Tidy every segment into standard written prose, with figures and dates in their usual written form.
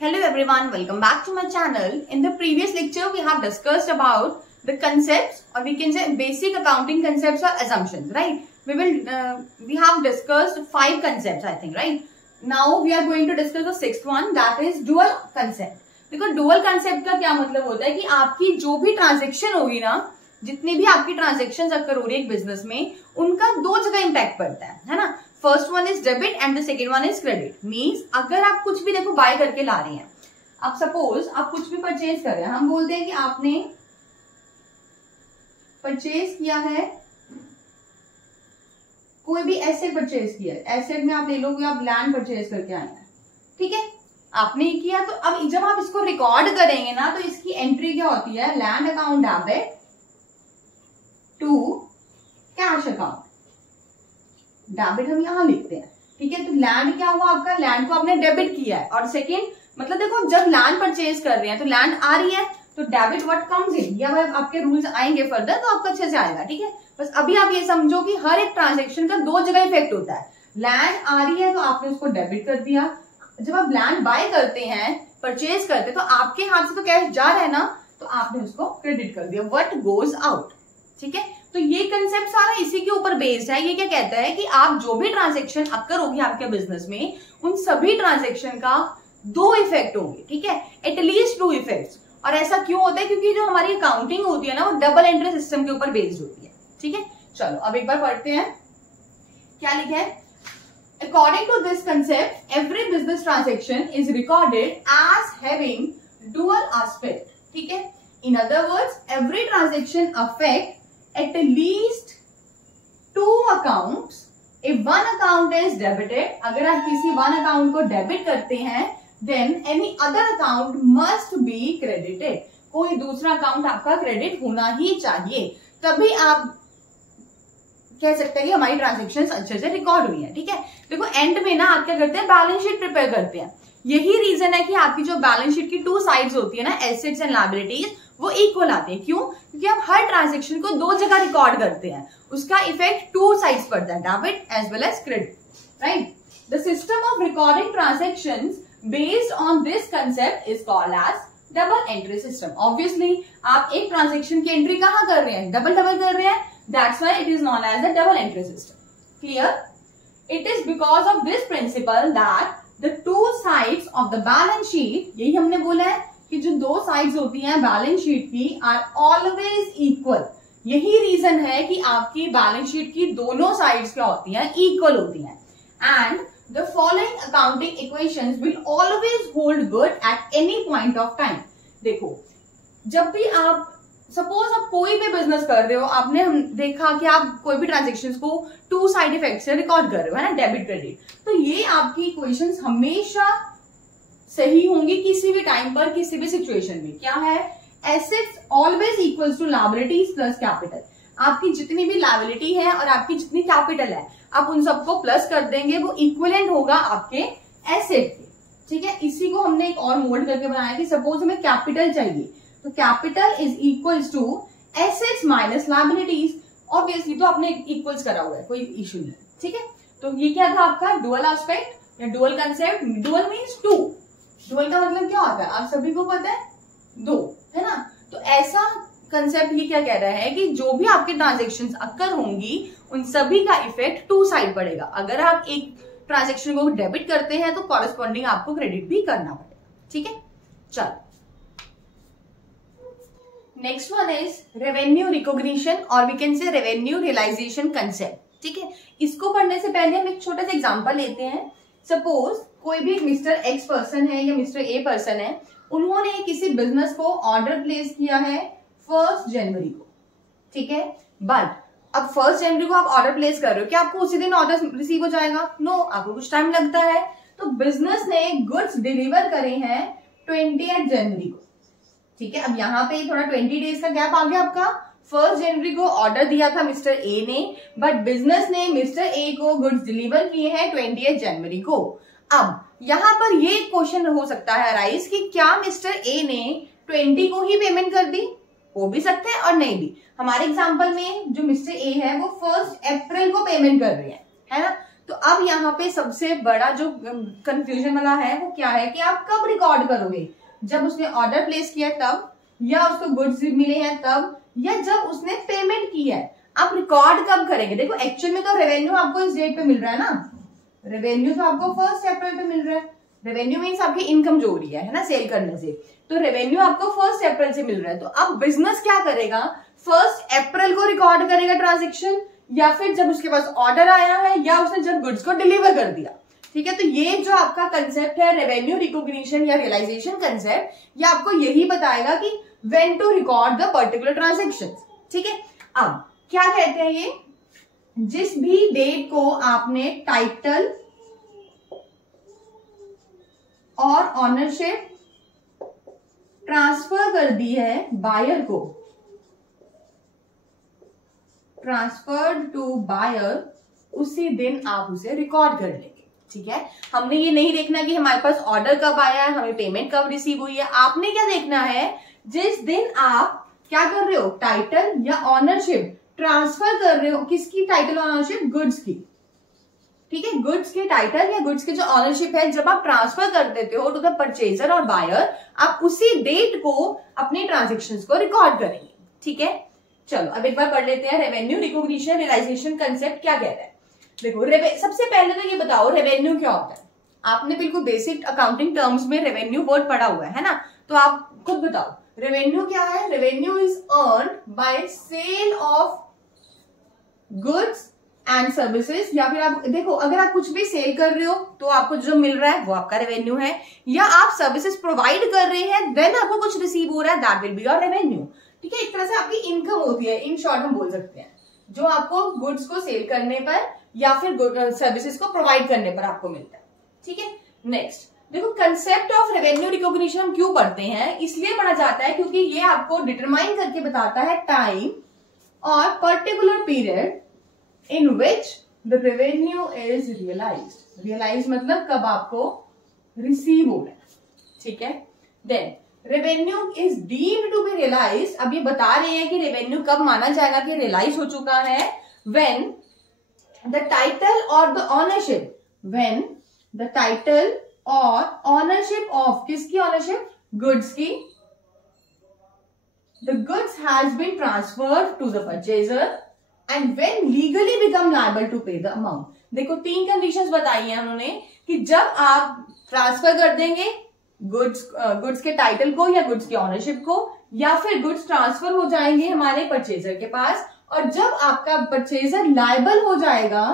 Hello everyone, welcome back to my channel. In the previous lecture, we have discussed about the concepts, or we can say basic accounting concepts or assumptions, right? We have discussed 5 concepts, I think, right? Now we are going to discuss the 6th one, that is dual concept. देखो dual concept का क्या मतलब होता है कि आपकी जो भी ट्रांजेक्शन होगी ना, जितनी भी आपकी ट्रांजेक्शन अगर हो रही है एक बिजनेस में, उनका 2 जगह इम्पैक्ट पड़ता है ना। First one is debit and the second one is credit. Means अगर आप कुछ भी देखो बाय करके ला रहे हैं, आप सपोज आप कुछ भी परचेज कर रहे हैं, हम बोलते हैं कि आपने परचेज किया है, कोई भी एसेट परचेज किया है, एसेट में आप ले लो कि आप लैंड परचेज करके आए हैं, ठीक है, आपने किया। तो अब जब आप इसको रिकॉर्ड करेंगे ना, तो इसकी एंट्री क्या होती है, land account debit to cash account. Debit हम यहां लिखते हैं, ठीक है। तो लैंड क्या हुआ आपका, लैंड को आपने डेबिट किया है। और सेकेंड मतलब देखो जब लैंड परचेज कर रहे हैं तो लैंड आ रही है, तो डेबिट व्हाट कम्स इन, या आपके रूल्स आएंगे फर्दर तो आपको अच्छे से आएगा, ठीक है। बस अभी आप ये समझो कि हर एक ट्रांजेक्शन का 2 जगह इफेक्ट होता है। लैंड आ रही है तो आपने उसको डेबिट कर दिया, जब आप लैंड बाय करते हैं, परचेज करते हैं, तो आपके हाथ से तो कैश जा रहा है ना, तो आपने उसको क्रेडिट कर दिया, व्हाट गोज आउट, ठीक है। तो ये कंसेप्ट सारा इसी के ऊपर बेस्ड है। ये क्या कहता है कि आप जो भी ट्रांजेक्शन अक्कर होगी आपके बिजनेस में, उन सभी ट्रांजेक्शन का 2 इफेक्ट होंगे, ठीक है, एटलीस्ट 2 इफेक्ट्स। और ऐसा क्यों होता है, क्योंकि जो हमारी अकाउंटिंग होती है ना, वो डबल एंट्री सिस्टम के ऊपर बेस्ड होती है, ठीक है। चलो अब एक बार पढ़ते हैं क्या लिखा है। According to this concept, every business transaction is recorded as having dual aspect, ठीक है। In other words, every transaction affect at least 2 accounts. If one account is debited, अगर आप किसी one account को डेबिट करते हैं, then any other account must be credited. कोई दूसरा अकाउंट आपका क्रेडिट होना ही चाहिए, तभी आप कह सकते हैं कि हमारी ट्रांजेक्शन्स अच्छे से रिकॉर्ड हुई है, ठीक है। देखो एंड में ना आप क्या करते हैं, बैलेंस शीट प्रिपेयर करते हैं। यही रीजन है कि आपकी जो बैलेंस शीट की 2 साइड्स होती है ना, एसेट्स एंड लायबिलिटीज, वो इक्वल आते हैं। क्यों? क्योंकि आप हर ट्रांजेक्शन को 2 जगह रिकॉर्ड करते हैं, उसका इफेक्ट 2 साइड्स पड़ता है, debit as well as credit, right. The system of recording transactions based on this concept is called as double entry system. Obviously आप एक ट्रांजेक्शन की एंट्री कहां कर रहे हैं, डबल कर रहे हैं, that's why it is known as the double entry system. Clear? It is because of this principle that the 2 sides of the balance sheet, यही हमने बोला है कि जो 2 साइड्स होती हैं बैलेंस शीट की, आर ऑलवेज इक्वल। यही रीजन है कि आपकी बैलेंस शीट की दोनों साइड्स क्या होती हैं, इक्वल होती हैं। And the following accounting equations will always hold good at any point of time. देखो जब भी आप सपोज आप कोई भी बिजनेस कर रहे हो, आपने हम देखा कि आप कोई भी ट्रांजेक्शन्स को 2 साइड इफेक्ट से रिकॉर्ड कर रहे हो, है ना, डेबिट क्रेडिट, तो ये आपकी इक्वेशंस हमेशा सही होंगी किसी भी टाइम पर, किसी भी सिचुएशन में। क्या है, assets always equals to liabilities plus capital. आपकी जितनी भी लायबिलिटी है और आपकी जितनी कैपिटल है, आप उन सबको प्लस कर देंगे, वो इक्विवेलेंट होगा आपके एसेट के, ठीक है। इसी को हमने एक और मोल्ड करके बनाया कि सपोज हमें कैपिटल चाहिए, तो capital is equals to assets minus liabilities. Obviously तो आपने इक्वल्स करा हुआ है, कोई इश्यू नहीं, ठीक है। तो ये क्या था आपका डुअल एस्पेक्ट या dual concept. Dual means 2। Dual का मतलब क्या होता है, आप सभी को पता है, 2, है ना। तो ऐसा कंसेप्ट ये क्या कह रहा है कि जो भी आपके ट्रांजेक्शन्स अक्कर होंगी, उन सभी का इफेक्ट 2 साइड पड़ेगा। अगर आप एक ट्रांजेक्शन को डेबिट करते हैं तो कॉरेस्पॉन्डिंग आपको क्रेडिट भी करना पड़ेगा, ठीक है। चलो next one is revenue recognition, और we can say revenue realisation concept, ठीक है। इसको पढ़ने से पहले हम एक छोटा सा एग्जांपल लेते हैं। सपोज कोई भी मिस्टर एक्स पर्सन है या मिस्टर ए पर्सन है, उन्होंने किसी बिजनेस को ऑर्डर प्लेस किया है 1 जनवरी को, ठीक है। बट अब 1 जनवरी को आप ऑर्डर प्लेस कर रहे हो, क्या आपको उसी दिन ऑर्डर रिसीव हो जाएगा? नो, आपको कुछ टाइम लगता है। तो बिजनेस ने गुड्स डिलीवर करे हैं 20 जनवरी को, ठीक है। अब यहाँ पे थोड़ा 20 डेज का गैप आ गया आपका। 1 जनवरी को ऑर्डर दिया था मिस्टर ए ने, बट बिजनेस ने मिस्टर ए को गुड्स डिलीवर किए हैं 20 जनवरी को। अब यहाँ पर ये क्वेश्चन हो सकता है राइज कि क्या मिस्टर ए ने 20 को ही पेमेंट कर दी? हो भी सकता है और नहीं भी। हमारे एग्जांपल में जो मिस्टर ए है वो 1 अप्रैल को पेमेंट कर रहे हैं, है ना। तो अब यहाँ पे सबसे बड़ा जो कंफ्यूजन वाला है वो क्या है कि आप कब रिकॉर्ड करोगे, जब उसने ऑर्डर प्लेस किया तब, या उसको गुड्स मिले हैं तब, या जब उसने पेमेंट की है। आप रिकॉर्ड कब करेंगे? देखो एक्चुअल में तो रेवेन्यू आपको इस डेट पे मिल रहा है ना, रेवेन्यू तो आपको 1 अप्रैल पे मिल रहा है। रेवेन्यू मीन्स आपकी इनकम जो हो रही है ना सेल करने से, तो रेवेन्यू आपको 1 अप्रैल से मिल रहा है। तो अब बिजनेस क्या करेगा, 1 अप्रैल को रिकॉर्ड करेगा ट्रांजेक्शन, या फिर जब उसके पास ऑर्डर आया है, या उसने जब गुड्स को डिलीवर कर दिया। ठीक है, तो ये जो आपका कंसेप्ट है रेवेन्यू रिकॉग्निशन या रियलाइजेशन कंसेप्ट, ये आपको यही बताएगा कि when to record the particular transaction. ठीक है, अब क्या कहते हैं ये, जिस भी डेट को आपने टाइटल और ऑनरशिप ट्रांसफर कर दी है बायर को, ट्रांसफर्ड टू बायर, उसी दिन आप उसे रिकॉर्ड कर लेंगे। ठीक है, हमने ये नहीं देखना कि हमारे पास ऑर्डर कब आया है, हमें पेमेंट कब रिसीव हुई है। आपने क्या देखना है, जिस दिन आप क्या कर रहे हो, टाइटल या ऑनरशिप ट्रांसफर कर रहे हो। किसकी टाइटल ऑनरशिप? गुड्स की। ठीक है, गुड्स के टाइटल या गुड्स की जो ऑनरशिप है, जब आप ट्रांसफर कर देते हो टू द परचेजर और बायर, आप उसी डेट को अपनी ट्रांजेक्शन्स को रिकॉर्ड करेंगे। ठीक है, चलो अब एक बार पढ़ लेते हैं रेवेन्यू रिकॉग्निशन रियलाइजेशन कंसेप्ट क्या कहता है। देखो सबसे पहले तो ये बताओ रेवेन्यू क्या होता है। आपने बिल्कुल बेसिक अकाउंटिंग टर्म्स में रेवेन्यू वर्ड पढ़ा हुआ है ना, तो आप खुद बताओ रेवेन्यू क्या है। Revenue is earn by sale of goods and services, या फिर आप देखो अगर आप कुछ भी सेल कर रहे हो तो आपको जो मिल रहा है वो आपका रेवेन्यू है, या आप सर्विसेज प्रोवाइड कर रहे हैं देन आपको कुछ रिसीव हो रहा है, that will be your revenue. ठीक है, एक तरह से आपकी इनकम होती है, इन शॉर्ट हम बोल सकते हैं, जो आपको गुड्स को सेल करने पर या फिर सर्विसेज को प्रोवाइड करने पर आपको मिलता है। ठीक है, नेक्स्ट देखो कंसेप्ट ऑफ रेवेन्यू रिकॉग्निशन हम क्यों पढ़ते हैं, इसलिए पढ़ा जाता है क्योंकि ये आपको डिटरमाइन करके बताता है टाइम और particular period in which the revenue is realised. Realise मतलब कब आपको रिसीव हो रहा है। ठीक है, then revenue is deemed to be realise. अब ये बता रहे हैं कि रेवेन्यू कब माना जाएगा कि रियलाइज हो चुका है, व्हेन द टाइटल और the ownership, when the title और ऑनरशिप ऑफ, किसकी ऑनरशिप? गुड्स की, the goods has been transferred to the purchaser and when legally become liable to pay the amount. देखो 3 कंडीशंस बताई हैं उन्होंने कि जब आप ट्रांसफर कर देंगे गुड्स के टाइटल को या गुड्स की ऑनरशिप को, या फिर गुड्स ट्रांसफर हो जाएंगे हमारे परचेजर के पास, और जब आपका परचेजर लायबल हो जाएगा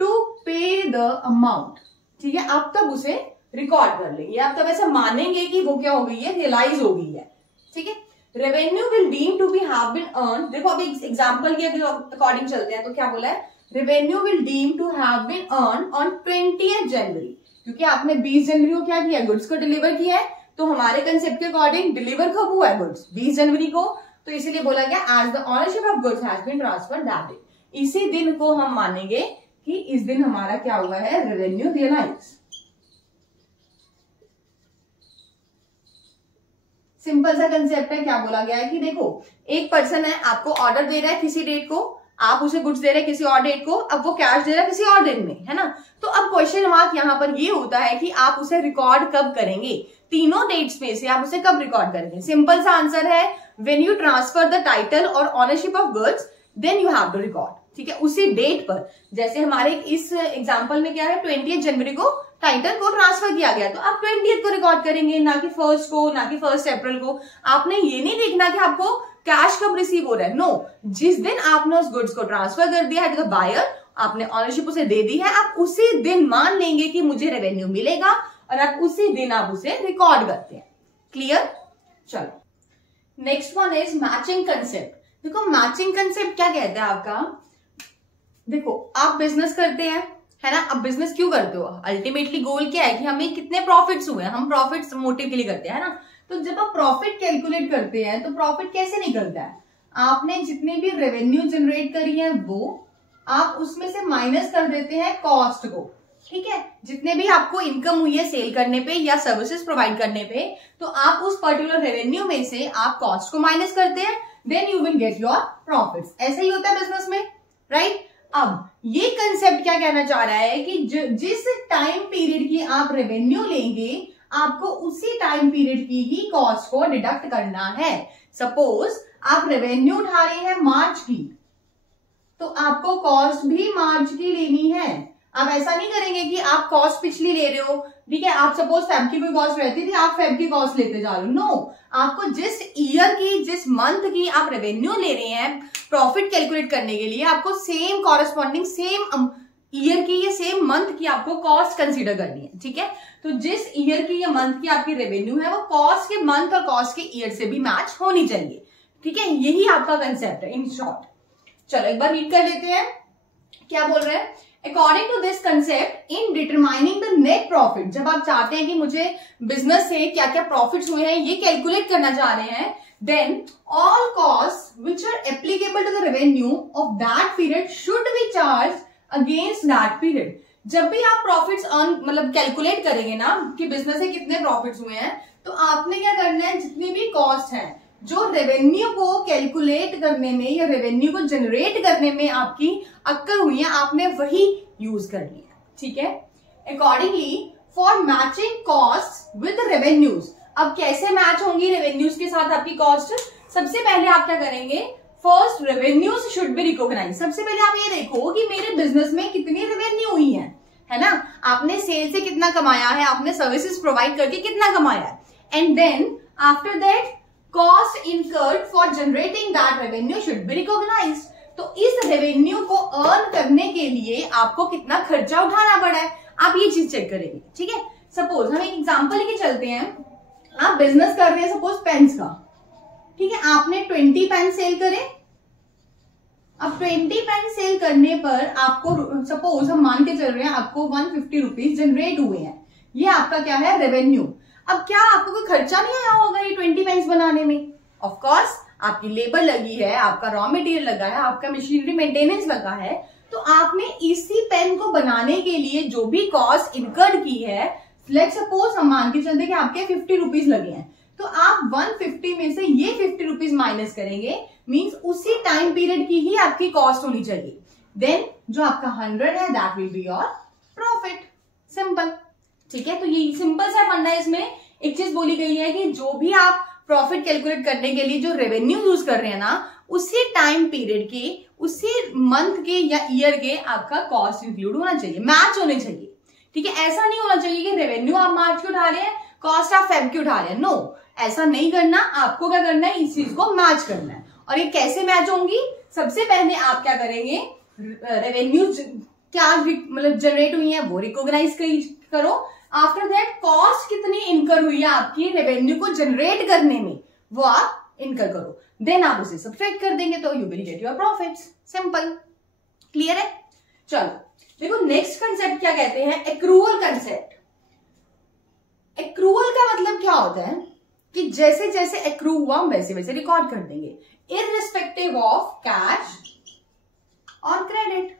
टू पे द अमाउंट। ठीक है, आप तब उसे रिकॉर्ड कर लेंगे, आप तब ऐसा मानेंगे कि वो क्या हो गई है, रियलाइज हो गई है। ठीक है, revenue will deem to be have been earn. देखो अभी एग्जांपल के अकॉर्डिंग चलते हैं, तो क्या बोला है, revenue will deem to have been earn on 20th January, क्योंकि आपने 20 जनवरी को क्या किया, गुड्स को डिलीवर किया है, तो हमारे कंसेप्ट के अकॉर्डिंग डिलीवर कब हुआ है गुड्स, 20 जनवरी को, तो इसीलिए बोला गया as the ownership of goods has been transferred that day. इसी दिन को हम मानेंगे कि इस दिन हमारा क्या हुआ है, रेवेन्यू रियलाइज। सिंपल सा कंसेप्ट है। क्या बोला गया है कि देखो एक पर्सन है, आपको ऑर्डर दे रहा है किसी डेट को, आप उसे गुड्स दे रहे हैं किसी और डेट को, अब वो कैश दे रहा है किसी और डेट में, है ना। तो अब क्वेश्चन मार्क यहाँ पर ये होता है कि आप उसे रिकॉर्ड कब करेंगे, तीनों डेट्स में से आप उसे कब रिकॉर्ड करेंगे। सिंपल सा आंसर है, when you transfer the title और ownership of goods then you have to record. ठीक है, उसी डेट पर, जैसे हमारे इस एग्जाम्पल में क्या है, 20th जनवरी को टाइटल को ट्रांसफर किया गया, तो आप 20th को रिकॉर्ड करेंगे, ना कि 1st को, ना कि 1 अप्रैल को। आपने ये नहीं देखना कि आपको कैश कब रिसीव हो रहा है, नो, जिस दिन आपने उस गुड्स को ट्रांसफर कर दिया है टू द बायर, आपने ऑनरशिप उसे दे दी है, आप उसी दिन मान लेंगे कि मुझे रेवेन्यू मिलेगा, और आप उसी दिन आप उसे रिकॉर्ड करते हैं। क्लियर? चलो next one is matching concept. देखो मैचिंग कंसेप्ट क्या कहता है आपका, देखो आप बिजनेस करते हैं, है ना। अब बिजनेस क्यों करते हो, अल्टीमेटली गोल क्या है कि हमें कितने प्रॉफिट्स हुए, हम प्रॉफिट्स मोटिव के लिए करते हैं, है ना। तो जब आप प्रॉफिट कैलकुलेट करते हैं तो प्रॉफिट कैसे निकलता है, आपने जितनी भी रेवेन्यू जनरेट करी है वो आप उसमें से माइनस कर देते हैं कॉस्ट को। ठीक है, जितने भी आपको इनकम हुई है सेल करने पे या सर्विसेज प्रोवाइड करने पे, तो आप उस पर्टिकुलर रेवेन्यू में से आप कॉस्ट को माइनस करते हैं, then you will get your profits. ऐसा ही होता है बिजनेस में, राइट। अब ये कंसेप्ट क्या कहना चाह रहा है कि जिस टाइम पीरियड की आप रेवेन्यू लेंगे आपको उसी टाइम पीरियड की ही कॉस्ट को डिडक्ट करना है। सपोज आप रेवेन्यू उठा रहे हैं मार्च की, तो आपको कॉस्ट भी मार्च की लेनी है। आप ऐसा नहीं करेंगे कि आप कॉस्ट पिछली ले रहे हो, ठीक है, आप सपोज फेब की कोई कॉस्ट रहती थी, आप फेब की कॉस्ट लेते जा रहे हो। नो, आपको जिस ईयर की, जिस मंथ की आप रेवेन्यू ले रहे हैं प्रॉफिट कैलकुलेट करने के लिए, आपको सेम कॉरेस्पॉन्डिंग सेम ईयर की या सेम मंथ की आपको कॉस्ट कंसीडर करनी है। ठीक है, तो जिस ईयर की या मंथ की आपकी रेवेन्यू है वो कॉस्ट के मंथ और कॉस्ट के ईयर से भी मैच होनी चाहिए। ठीक है, यही आपका कंसेप्ट है इन शॉर्ट। चलो एक बार रीड कर लेते हैं क्या बोल रहे हैं। According to this concept in determining the net profit, जब आप चाहते हैं कि मुझे बिजनेस से क्या क्या प्रॉफिट्स हुए हैं ये कैलकुलेट करना चाह रहे हैं, then all cost which are applicable to the revenue of that period should be charge against that period. जब भी आप प्रॉफिट्स अर्न मतलब कैलकुलेट करेंगे ना कि बिजनेस से कितने प्रॉफिट्स हुए हैं, तो आपने क्या करना है, जितनी भी कॉस्ट है जो रेवेन्यू को कैलकुलेट करने में या रेवेन्यू को जनरेट करने में आपकी अक्कर हुई है, आपने वही यूज करनी है। ठीक है, accordingly for matching cost with revenues, अब कैसे मैच होंगी रेवेन्यूज के साथ आपकी कॉस्ट? सबसे पहले आप क्या करेंगे, first revenues should be recognise. सबसे पहले आप ये देखो कि मेरे बिजनेस में कितनी रेवेन्यू हुई है ना, आपने सेल से कितना कमाया है, आपने सर्विसेज प्रोवाइड करके कितना कमाया है, and then after that cost incurred for generating that revenue should be recognised. तो इस रेवेन्यू को अर्न करने के लिए आपको कितना खर्चा उठाना पड़ा है, आप ये चीज चेक करेंगे। ठीक है, सपोज हम एक एग्जांपल लेके चलते हैं, आप बिजनेस कर रहे हैं सपोज पेन्स का, ठीक है, आपने 20 पेन सेल करे। अब 20 पेन सेल करने पर आपको सपोज हम मान के चल रहे हैं आपको 150 रुपीज जनरेट हुए हैं, ये आपका क्या है, रेवेन्यू। अब क्या आपको कोई खर्चा नहीं आया होगा ये 20 पेन्स बनाने में? ऑफ कोर्स आपकी लेबर लगी है, आपका रॉ मटेरियल लगा है, आपका मशीनरी मेंटेनेंस लगा है, तो आपने इसी पेन को बनाने के लिए जो भी कॉस्ट इनकर्ड की है, लेट्स सपोज हम मान के चलते कि आपके 50 रुपीज लगे हैं, तो आप 150 में से ये 50 रुपीज माइनस करेंगे, मींस उसी टाइम पीरियड की ही आपकी कॉस्ट होनी चाहिए। देन जो आपका 100 है that will be your profit. Simple. ठीक है, तो ये सिंपल सा फंडा है। इसमें एक चीज बोली गई है कि जो भी आप प्रॉफिट कैलकुलेट करने के लिए जो रेवेन्यू यूज कर रहे हैं ना, उसी टाइम पीरियड के, उसी मंथ के या ईयर के आपका कॉस्ट इंक्लूड होना चाहिए, मैच होने चाहिए। ठीक है, ऐसा नहीं होना चाहिए कि रेवेन्यू आप मार्च के उठा रहे हैं, कॉस्ट आप फेब की उठा रहे हैं। नो, ऐसा नहीं करना। आपको क्या करना है, इस चीज को मैच करना है। और ये कैसे मैच होंगी? सबसे पहले आप क्या करेंगे, रेवेन्यू क्या मतलब जनरेट हुई है वो रिकॉग्नाइज करो। आफ्टर दैट कॉस्ट कितनी इनकर हुई है आपकी रेवेन्यू को जनरेट करने में, वो आप इनकर करो। देन आप उसे सब्ट्रैक्ट कर देंगे तो you will get your profits. Simple. Clear है? चलो देखो नेक्स्ट कंसेप्ट क्या कहते हैं, एक्रूअल कंसेप्ट। एक्रूअल का मतलब क्या होता है कि जैसे जैसे एक्रू हुआ हम वैसे वैसे रिकॉर्ड कर देंगे, इररिस्पेक्टिव ऑफ कैश और क्रेडिट।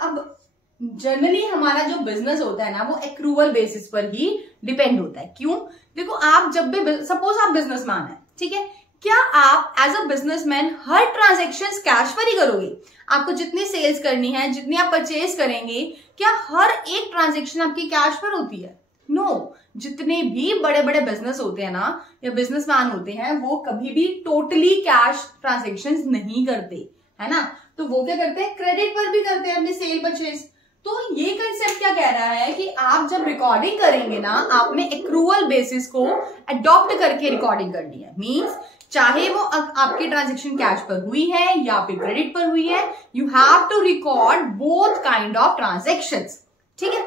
अब जनरली हमारा जो बिजनेस होता है ना वो एक्रूअल बेसिस पर ही डिपेंड होता है। क्यों? देखो आप जब भी सपोज आप बिजनेसमैन है, ठीक है, क्या आप एज अ बिजनेसमैन हर ट्रांजेक्शन कैश पर ही करोगे? आपको जितनी सेल्स करनी है, जितनी आप परचेज करेंगे, क्या हर एक ट्रांजेक्शन आपकी कैश पर होती है? नो, जितने भी बड़े बड़े बिजनेस होते हैं ना या बिजनेसमैन होते हैं वो कभी भी टोटली कैश ट्रांजेक्शंस नहीं करते, है ना। तो वो क्या करते हैं, क्रेडिट पर भी करते हैं अपनी सेल परचेज। तो ये कंसेप्ट क्या कह रहा है कि आप जब रिकॉर्डिंग करेंगे ना, आपने एक्रूअल बेसिस को अडॉप्ट करके रिकॉर्डिंग करनी है। मींस चाहे वो आपकी ट्रांजेक्शन कैश पर हुई है या फिर क्रेडिट पर हुई है, you have to record both kind of transactions. ठीक है,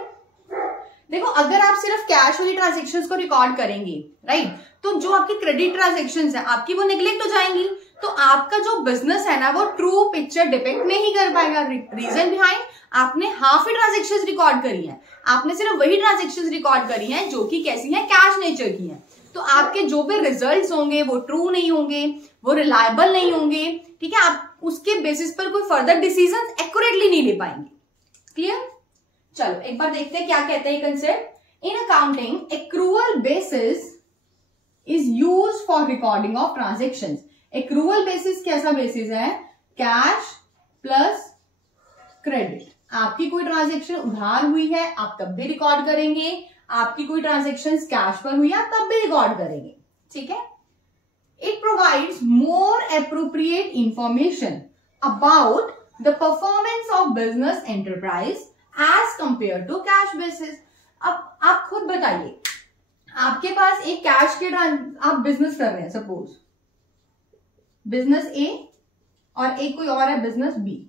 देखो अगर आप सिर्फ कैश वाली ट्रांजेक्शंस को रिकॉर्ड करेंगे, राइट, तो जो आपकी क्रेडिट ट्रांजेक्शंस है आपकी वो नेग्लेक्ट हो जाएंगी, तो आपका जो बिजनेस है ना वो ट्रू पिक्चर डिपेक्ट नहीं कर पाएगा। रीजन बिहाइंड, आपने हाफ ही ट्रांजेक्शंस रिकॉर्ड करी है, आपने सिर्फ वही ट्रांजेक्शंस रिकॉर्ड करी हैं जो कि कैसी हैं, कैश नेचर की हैं। तो आपके जो भी रिजल्ट्स होंगे वो ट्रू नहीं होंगे, वो रिलायबल नहीं होंगे। ठीक है, आप उसके बेसिस पर कोई फर्दर डिसीजन एक्यूरेटली नहीं ले पाएंगे। क्लियर? चलो एक बार देखते हैं क्या कहते हैं concept. In accounting accrual basis is used for recording of transactions. Accrual basis कैसा बेसिस है? Cash plus credit. आपकी कोई ट्रांजेक्शन उधार हुई है आप तब भी रिकॉर्ड करेंगे, आपकी कोई ट्रांजेक्शन कैश पर हुई है आप तब भी रिकॉर्ड करेंगे, ठीक है। It provides more appropriate information about the performance of business enterprise as compare to cash basis. अब आप खुद बताइए, आपके पास एक कैश के आप बिजनेस कर रहे हैं, सपोज बिजनेस ए और एक कोई और है बिजनेस बी।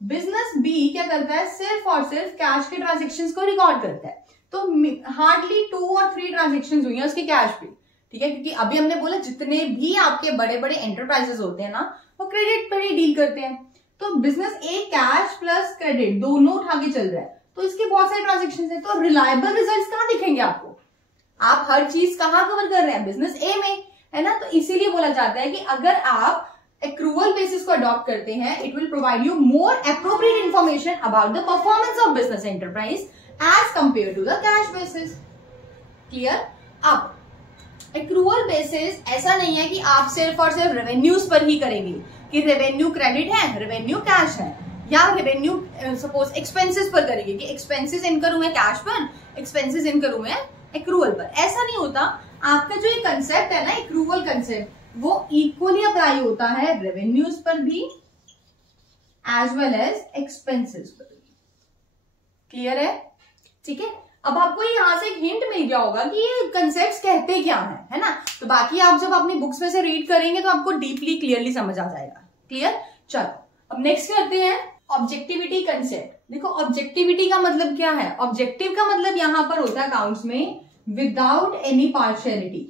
बिजनेस बी क्या करता है, सिर्फ और सिर्फ कैश के ट्रांजेक्शन्स को रिकॉर्ड करता है। तो हार्डली 2 और 3 ट्रांजेक्शन्स हुई है उसके कैश पे, ठीक है, क्योंकि अभी हमने बोला जितने भी आपके बड़े बड़े एंटरप्राइजेस होते हैं ना वो क्रेडिट पर ही डील करते हैं। तो बिजनेस ए कैश प्लस क्रेडिट दोनों उठा के चल रहा है, तो इसके बहुत सारे ट्रांजेक्शन्स है। तो रिलायबल रिजल्ट्स कहाँ दिखेंगे आपको, आप हर चीज कहाँ कवर कर रहे हैं, बिजनेस ए में, है ना। तो इसीलिए बोला जाता है कि अगर आप एक्रूवल बेसिस को अडॉप्ट करते हैं, it will provide you more appropriate information about the performance of business enterprise as compare to the cash basis. Clear. अब एक्रूवल बेसिस ऐसा नहीं है कि आप सिर्फ और सिर्फ रेवेन्यूज पर ही करेंगे, कि रेवेन्यू क्रेडिट है, रेवेन्यू कैश है, या रेवेन्यू सपोज एक्सपेंसेस पर करेंगे कि एक्सपेंसेस इनकर हुए कैश पर, एक्सपेंसेस इनकर हुए एक्रूवल पर। ऐसा नहीं होता। आपका जो ये कंसेप्ट है ना एक्रूवल कंसेप्ट, वो इक्वली अप्लाई होता है रेवेन्यूज पर भी एज वेल एज एक्सपेंसेस पर भी। क्लियर है, ठीक है। अब आपको यहाँ से एक हिंट मिल गया होगा कि ये कंसेप्ट्स कहते क्या है ना। तो बाकी आप जब अपनी बुक्स में से रीड करेंगे तो आपको डीपली क्लियरली समझ आ जाएगा। क्लियर। चलो अब नेक्स्ट करते हैं ऑब्जेक्टिविटी कंसेप्ट। देखो ऑब्जेक्टिविटी का मतलब क्या है, ऑब्जेक्टिव का मतलब यहां पर होता है अकाउंट्स में without any partiality,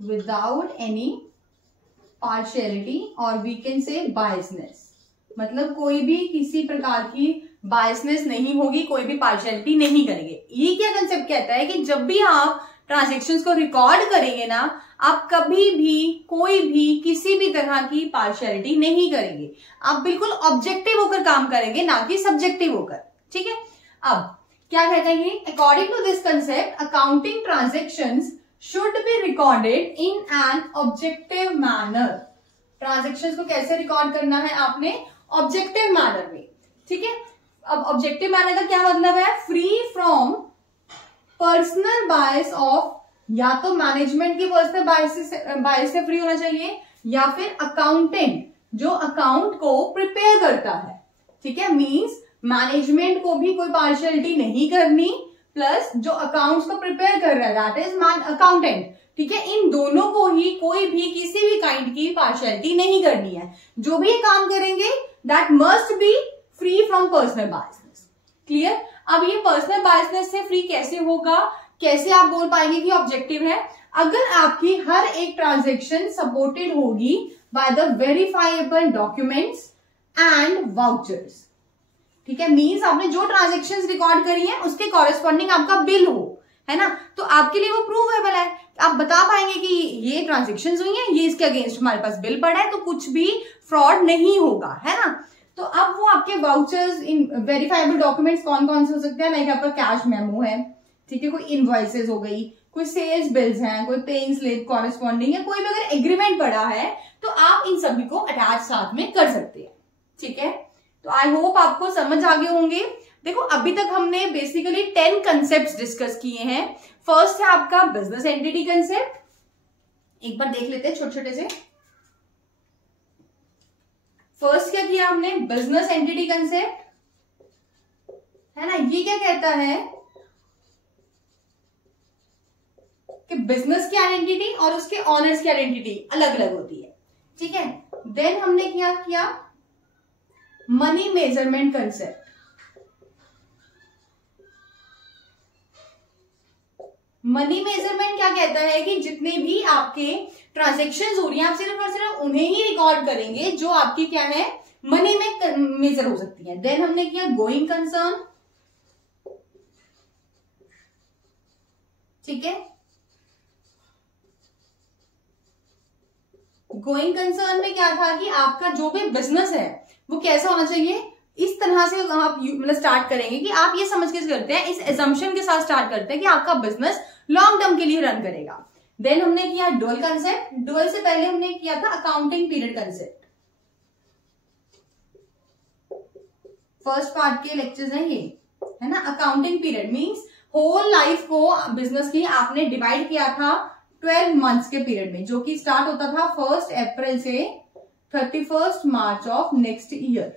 without any partiality, और वी कैन से बायसनेस, मतलब कोई भी किसी प्रकार की बायसनेस नहीं होगी, कोई भी पार्शियलिटी नहीं करेंगे। ये क्या कंसेप्ट कहता है कि जब भी आप ट्रांजेक्शन्स को रिकॉर्ड करेंगे ना, आप कभी भी कोई भी किसी भी तरह की पार्शियलिटी नहीं करेंगे, आप बिल्कुल ऑब्जेक्टिव होकर काम करेंगे, ना कि सब्जेक्टिव होकर, ठीक है। अब क्या कहते हैं ये, according to this concept accounting transactions should be recorded in an objective manner. Transactions को कैसे रिकॉर्ड करना है आपने, ऑब्जेक्टिव मैनर में, ठीक है। अब ऑब्जेक्टिव मैनर का क्या मतलब है, free from personal bias of, या तो मैनेजमेंट की पर्सनल बायस से फ्री होना चाहिए, या फिर अकाउंटेंट जो अकाउंट को प्रिपेयर करता है, ठीक है। मींस मैनेजमेंट को भी कोई पार्शियलिटी नहीं करनी, प्लस जो अकाउंट्स को प्रिपेयर कर रहा है दैट इज अकाउंटेंट, ठीक है। इन दोनों को ही कोई भी किसी भी काइंड की पार्शियलिटी नहीं करनी है। जो भी काम करेंगे that must be free from personal biasness. Clear. अब ये पर्सनल बायसनेस से फ्री कैसे होगा, कैसे आप बोल पाएंगे कि ऑब्जेक्टिव है, अगर आपकी हर एक ट्रांजेक्शन सपोर्टेड होगी by the verifiable documents and vouchers, ठीक है। मींस आपने जो ट्रांजेक्शन्स रिकॉर्ड करी है उसके कॉरेस्पॉन्डिंग आपका बिल हो, है ना, तो आपके लिए वो प्रूवेबल है। आप बता पाएंगे कि ये ट्रांजेक्शन्स हुई हैं, ये इसके अगेंस्ट हमारे पास बिल पड़ा है, तो कुछ भी फ्रॉड नहीं होगा, है ना। तो अब वो आपके वाउचर्स, इन वेरीफाइबल डॉक्यूमेंट्स कौन कौन से हो सकते हैं, लाइक आपका कैश मेमो है, ठीक है, कोई इनवॉइसेस हो गई, कोई सेल्स बिल्स हैं, कोई पेइंग स्लिप कॉरेस्पॉन्डिंग, या कोई भी अगर एग्रीमेंट पड़ा है तो आप इन सभी को अटैच साथ में कर सकते हैं, ठीक है। तो आई होप आपको समझ आ गए होंगे। देखो अभी तक हमने बेसिकली 10 कंसेप्ट डिस्कस किए हैं। फर्स्ट है आपका बिजनेस एंटिटी कंसेप्ट, एक बार देख लेते हैं छोटे छोटे से। फर्स्ट क्या किया हमने, बिजनेस एंटिटी कंसेप्ट, है ना। ये क्या कहता है कि बिजनेस की आइडेंटिटी और उसके ऑनर्स की आइडेंटिटी अलग अलग होती है, ठीक है। देन हमने क्या किया, money measurement concept. Money measurement क्या कहता है कि जितने भी आपके ट्रांजेक्शन्स हो रही हैं आप सिर्फ और सिर्फ उन्हें ही रिकॉर्ड करेंगे जो आपकी क्या है, मनी में मेजर हो सकती है। देन हमने किया गोइंग कंसर्न, ठीक है। गोइंग कंसर्न में क्या था कि आपका जो भी बिजनेस है वो कैसा होना चाहिए, इस तरह से आप मतलब स्टार्ट करेंगे कि आप ये समझ के करते हैं, इस एजम्पशन के साथ स्टार्ट करते हैं कि आपका बिजनेस लॉन्ग टर्म के लिए रन करेगा। देन हमने किया डुअल कंसेप्ट, डुअल से पहले हमने किया था accounting period concept, first part के लेक्चर्स हैं ये, है ना। Accounting period means whole life को बिजनेस की आपने डिवाइड किया था 12 मंथ्स के पीरियड में, जो कि स्टार्ट होता था 1 अप्रैल से 31 मार्च ऑफ नेक्स्ट ईयर,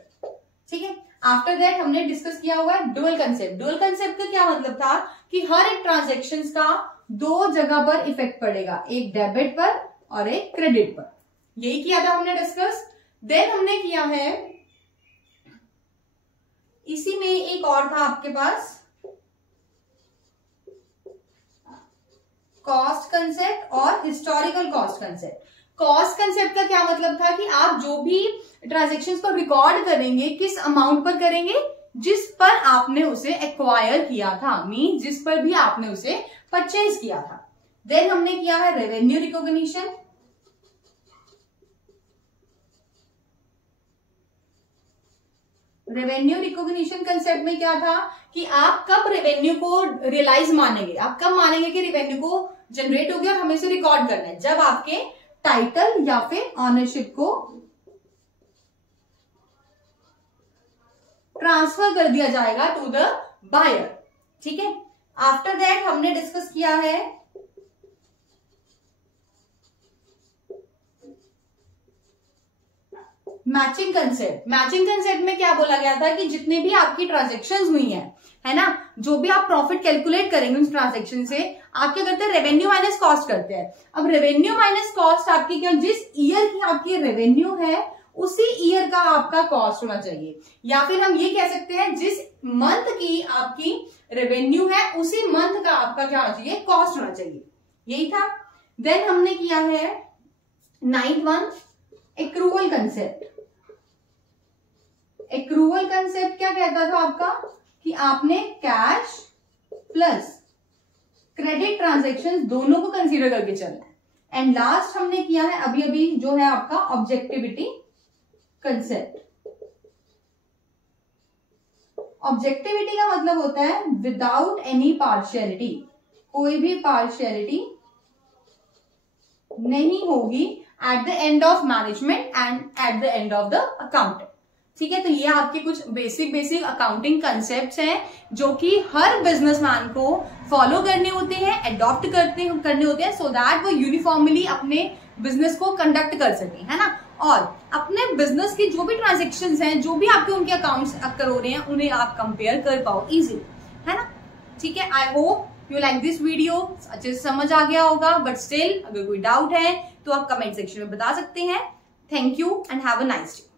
ठीक है। आफ्टर दैट हमने डिस्कस किया हुआ है डुअल कंसेप्ट। डुअल कंसेप्ट का क्या मतलब था कि हर एक ट्रांजेक्शन्स का 2 जगह पर इफेक्ट पड़ेगा, एक डेबिट पर और एक क्रेडिट पर। यही किया था हमने डिस्कस। देन हमने किया है, इसी में एक और था आपके पास कॉस्ट कंसेप्ट और historical cost concept. Cost concept का क्या मतलब था कि आप जो भी ट्रांजेक्शन्स को रिकॉर्ड करेंगे किस अमाउंट पर करेंगे, जिस पर आपने उसे एक्वायर किया था, मीन जिस पर भी आपने उसे परचेज किया था। देन हमने किया है revenue recognition. Revenue recognition concept में क्या था कि आप कब रेवेन्यू को रियलाइज मानेंगे, आप कब मानेंगे कि रेवेन्यू को जनरेट हो गया और हमें इसे रिकॉर्ड करना है, जब आपके टाइटल या फिर ऑनरशिप को ट्रांसफर कर दिया जाएगा टू द बायर, ठीक है। आफ्टर दैट हमने डिस्कस किया है मैचिंग कंसेप्ट। मैचिंग कंसेप्ट में क्या बोला गया था कि जितने भी आपकी ट्रांजेक्शन्स हुई हैं, है ना, जो भी आप प्रॉफिट कैलकुलेट करेंगे उस ट्रांजेक्शन से, आप क्या करते हैं, रेवेन्यू माइनस कॉस्ट करते हैं। अब रेवेन्यू माइनस कॉस्ट आपकी क्या, जिस ईयर की आपकी रेवेन्यू है उसी ईयर का आपका कॉस्ट होना चाहिए, या फिर हम ये कह सकते हैं जिस मंथ की आपकी रेवेन्यू है उसी मंथ का आपका क्या होना चाहिए, कॉस्ट होना चाहिए। यही था। देन हमने किया है 9th one accrual concept. Accrual concept क्या कहता था आपका कि आपने कैश प्लस क्रेडिट ट्रांजैक्शन दोनों को कंसीडर करके चलना है। एंड लास्ट हमने किया है अभी अभी जो है आपका ऑब्जेक्टिविटी कंसेप्ट। ऑब्जेक्टिविटी का मतलब होता है विदाउट एनी पार्शियलिटी, कोई भी पार्शियलिटी नहीं होगी at the end of management and at the end of the account, ठीक है। तो ये आपके कुछ बेसिक अकाउंटिंग कंसेप्ट्स हैं जो कि हर बिजनेसमैन को फॉलो करने होते हैं, अडॉप्ट करने होते हैं, सो दैट वो यूनिफॉर्मली अपने बिजनेस को कंडक्ट कर सके, है ना। और अपने बिजनेस की जो भी ट्रांजेक्शन्स हैं, जो भी आपके उनके अकाउंट्स अक्कर हो रहे हैं, उन्हें आप कंपेयर कर पाओ इजीली, है ना, ठीक है। I hope you like this video, अच्छे से समझ आ गया होगा, बट स्टिल अगर कोई डाउट है तो आप कमेंट सेक्शन में बता सकते हैं। Thank you and have a nice day.